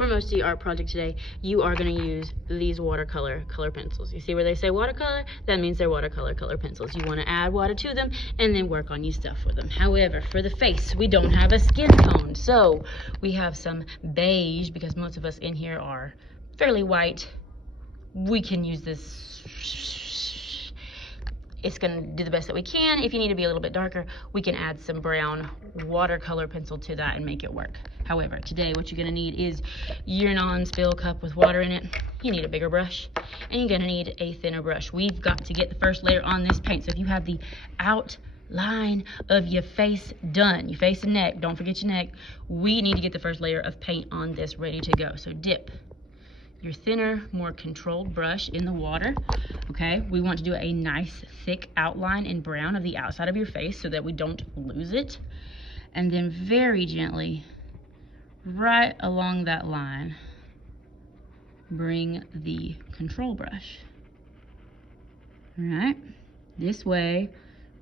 for most of the art project today, you are going to use these watercolor color pencils. You see where they say watercolor? That means they're watercolor color pencils. You want to add water to them and then work on your stuff with them. However, for the face, we don't have a skin tone, so we have some beige, because most of us in here are fairly white. We can use this. It's going to do the best that we can. If you need to be a little bit darker, we can add some brown watercolor pencil to that and make it work. However, today what you're going to need is your non-spill cup with water in it. You need a bigger brush, and you're going to need a thinner brush. We've got to get the first layer on this paint. So if you have the outline of your face done, your face and neck, don't forget your neck, we need to get the first layer of paint on this ready to go. So dip your thinner, more controlled brush in the water, okay? We want to do a nice thick outline in brown of the outside of your face so that we don't lose it. And then very gently, right along that line, bring the control brush. All right, this way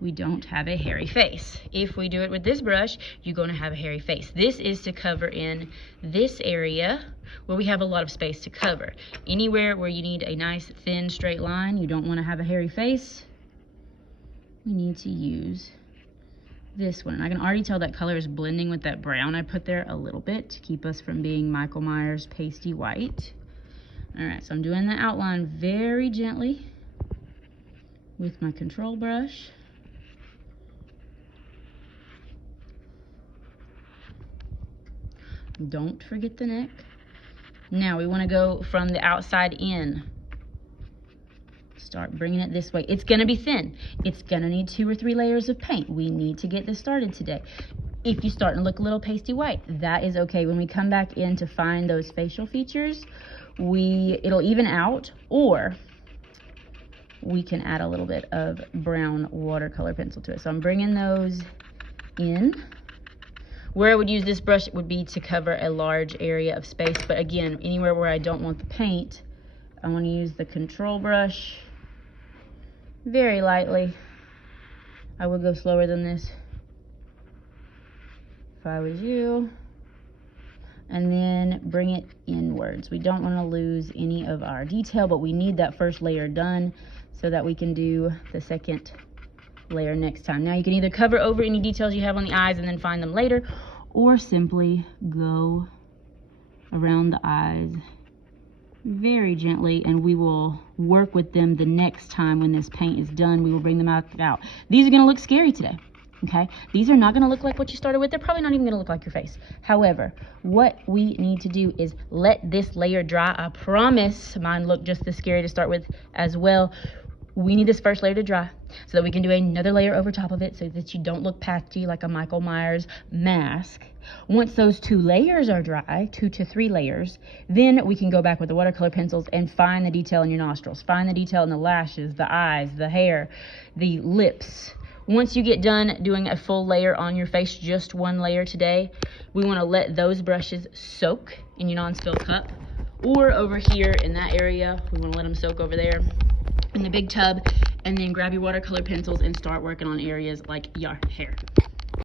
we don't have a hairy face. If we do it with this brush, you're gonna have a hairy face. This is to cover in this area where we have a lot of space to cover. Anywhere where you need a nice thin straight line, you don't wanna have a hairy face, we need to use this one. I can already tell that color is blending with that brown I put there a little bit to keep us from being Michael Myers pasty white. All right, so I'm doing the outline very gently with my control brush. Don't forget the neck. Now we want to go from the outside in. Start bringing it this way. It's going to be thin. It's going to need 2 or 3 layers of paint. We need to get this started today. If you start to look a little pasty white, that is okay. When we come back in to find those facial features, it'll even out, or we can add a little bit of brown watercolor pencil to it. So I'm bringing those in. Where I would use this brush would be to cover a large area of space, but again, anywhere where I don't want the paint, I want to use the control brush very lightly. I would go slower than this if I was you. And then bring it inwards. We don't want to lose any of our detail, but we need that first layer done so that we can do the second layer next time. Now you can either cover over any details you have on the eyes and then find them later, or simply go around the eyes very gently, and we will work with them the next time when this paint is done. We will bring them out. These are going to look scary today, okay? These are not going to look like what you started with. They're probably not even going to look like your face. However, what we need to do is let this layer dry. I promise mine look just as scary to start with as well. We need this first layer to dry so that we can do another layer over top of it so that you don't look patchy like a Michael Myers mask. Once those 2 layers are dry, 2 to 3 layers, then we can go back with the watercolor pencils and find the detail in your nostrils, find the detail in the lashes, the eyes, the hair, the lips. Once you get done doing a full layer on your face, just 1 layer today, we want to let those brushes soak in your non-spill cup, or over here in that area, we want to let them soak over there in the big tub, and then grab your watercolor pencils and start working on areas like your hair.